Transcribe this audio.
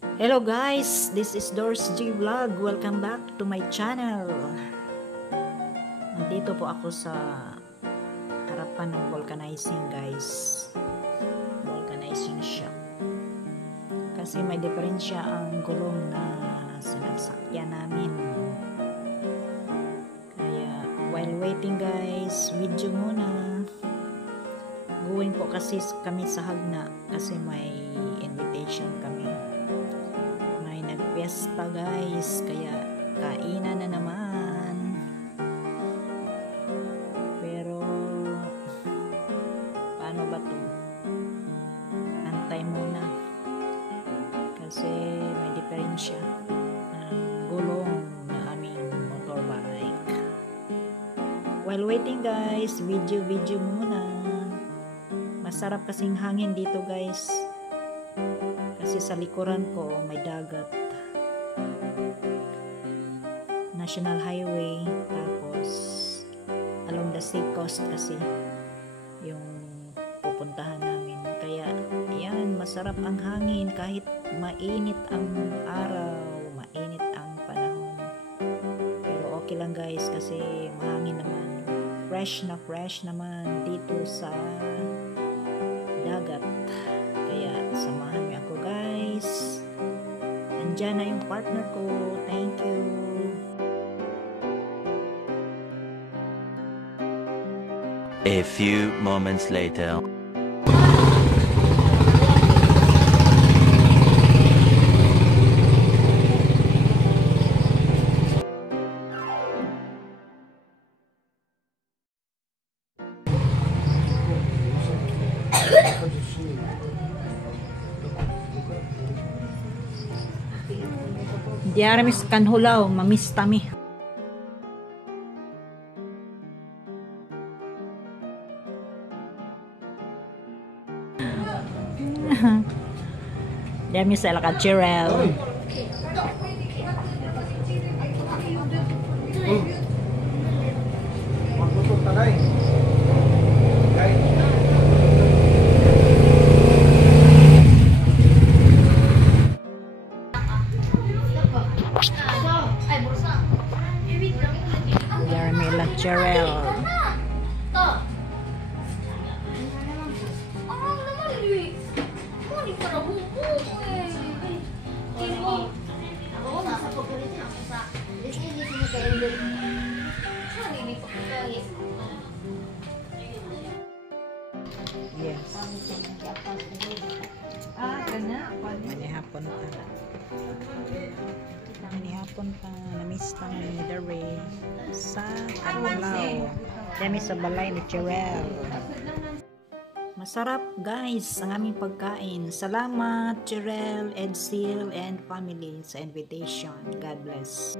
Hello guys, this is Doris G Vlog. Welcome back to my channel. Nandito po ako sa harapan ng vulcanizing guys. Vulcanizing shop. Kasi may diferensya ang gulong na sinasakyan namin. Kaya while waiting guys, video muna. Going po kasi kami sa Hagna kasi may invitation kami. Fiesta guys, kaya kainan na naman. Pero paano ba to? Antay muna kasi may diferensya ng gulong na aming motorbike. While waiting guys, video muna. Masarap kasing hangin dito guys kasi sa likuran ko may dagat, National Highway, tapos along the sea coast kasi yung pupuntahan namin. Kaya yan, masarap ang hangin kahit mainit ang araw, mainit ang panahon. Pero okay lang guys kasi mahangin naman. Fresh naman dito sa dagat. Kaya samahan niyo ako guys. Andyan na yung partner ko. Thank you. A few moments later. Diara mis kanhulaw, mamista mi. Dami sa Alcachirel. Dami Alcachirel. Yes. Manihapon pa. Namista ni Dere sa Kanulaw. Dami sa balay ni Cherel. Masarap guys ang aming pagkain. Salamat Cherel, Edsil, and family sa invitation. God bless.